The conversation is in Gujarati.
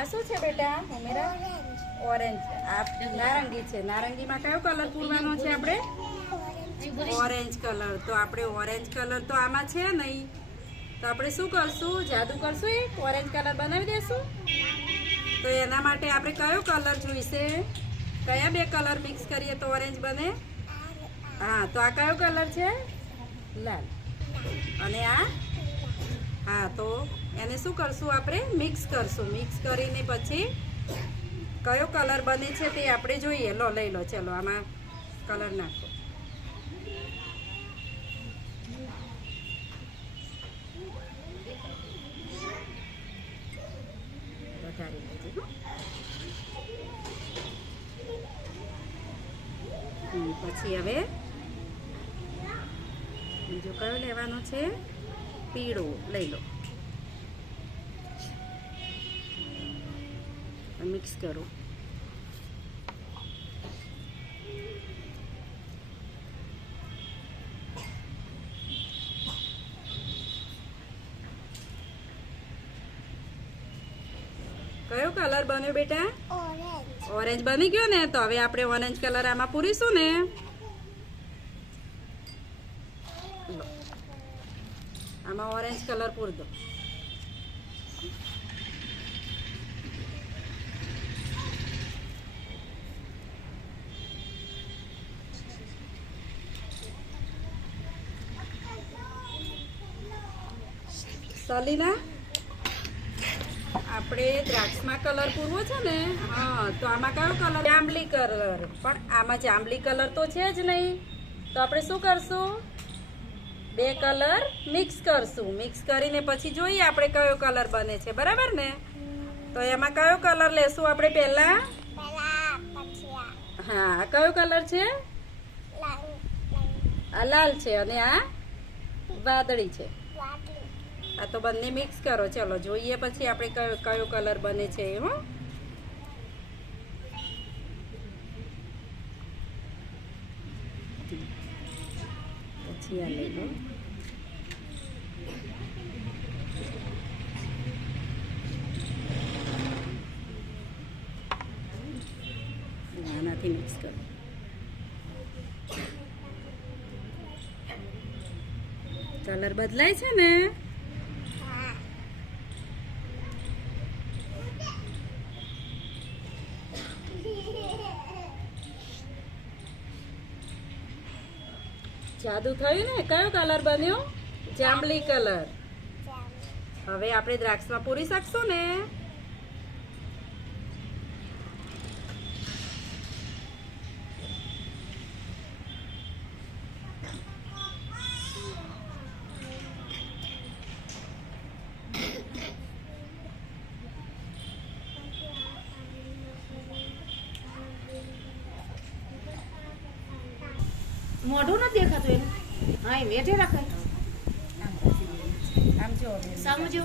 આ શું છે બેટા ઉમેરા? ઓરેન્જ. આ નારંગી છે. નારંગીમાં કયો કલર પૂરવાનો છે આપણે? Orange colour. તો આપણે ઓરેન્જ કલર તો આમાં છે નહીં, તો આપણે શું કરશું? જાદુ કરશું, એક ઓરેન્જ કલર બનાવી દેશું. તો એના માટે આપણે કયો કલર જોઈશે? કયા બે કલર મિક્સ કરીએ તો ઓરેન્જ બને? હા, તો આ કયો કલર છે? લાલ. અને આ? હા, તો એને શું કરશું? આપણે મિક્સ કરશું. મિક્સ કરીને પછી કયો કલર બને છે તે આપણે જોઈએ. લો લઈ લો, ચલો આમાં કલર નાખો. વધારી લેજો. પછી હવે બીજો કયો લેવાનો છે? પીળો લઈ લો. મિક્સ કરો. કયો કલર બન્યો બેટા? ઓરેન્જ બની ગયો ને. તો હવે આપણે ઓરેન્જ કલર આમાં પૂરીશું ને. આમાં ઓરેન્જ કલર પૂર દો. સલીના, આપણે દ્રાક્ષમાં કલર પૂરવો છે ને. હા, તો આમાં કયો કલર? જાંબલી કલર. પણ આમાં જાંબલી કલર તો છે જ નહીં, તો આપણે શું કરશું? બે કલર મિક્સ કરશું. મિક્સ કરીને પછી જોઈએ આપણે કયો કલર બને છે. બરાબર ને? તો એમાં કયો કલર લેશું આપણે પહેલા? હા, કયો કલર છે? આ લાલ છે અને આ વાદળી છે. આ તો બંને મિક્સ કરો. ચલો જોઈએ પછી આપણે કયો કલર બને છે. હો, પછી આ લઈ લો. આનાથી મિક્સ કરો. કલર બદલાય છે ને. જાદુ થયું ને. કયો કલર બન્યો? જાંબલી કલર. હવે આપણે દ્રાક્ષમાં પૂરી શકશું ને. મોઢું નથી દેખાતું એનું. હા, એ મેઠે રાખાય. આમ જો સમજો.